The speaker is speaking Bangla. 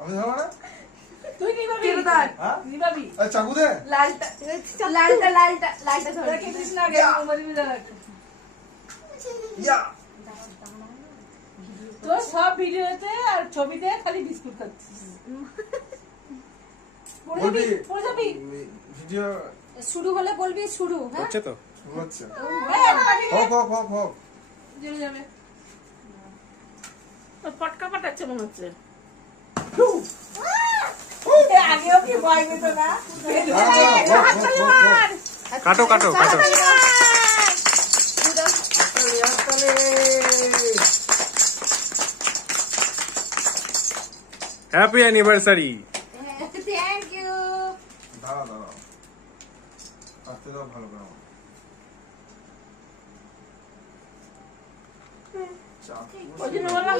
আমি ধরবো না। তুই নিবাবি নিবাবি চাকু দে। লালটা ধরে কিনিস না আগে মোবাইল দিয়ে রাখ। তো সব ভিডিওতে আর ছবিতে খালি বিস্কুট খাচ্ছিস। পড়ে যাবি ভিডিও শুরু হলে বলবি শুরু। হ্যাঁ হচ্ছে তো হচ্ছে। হোক হোক জেনে যাবে। পটকা পাঠাচ্ছে মনে হচ্ছে। আগেও কি ভয় পেত না? কাটো কাটো কাটো। Happy anniversary. Thank you. দাঁড়া আসতে দাও ভালো করে আমার। ওই জন্য বললাম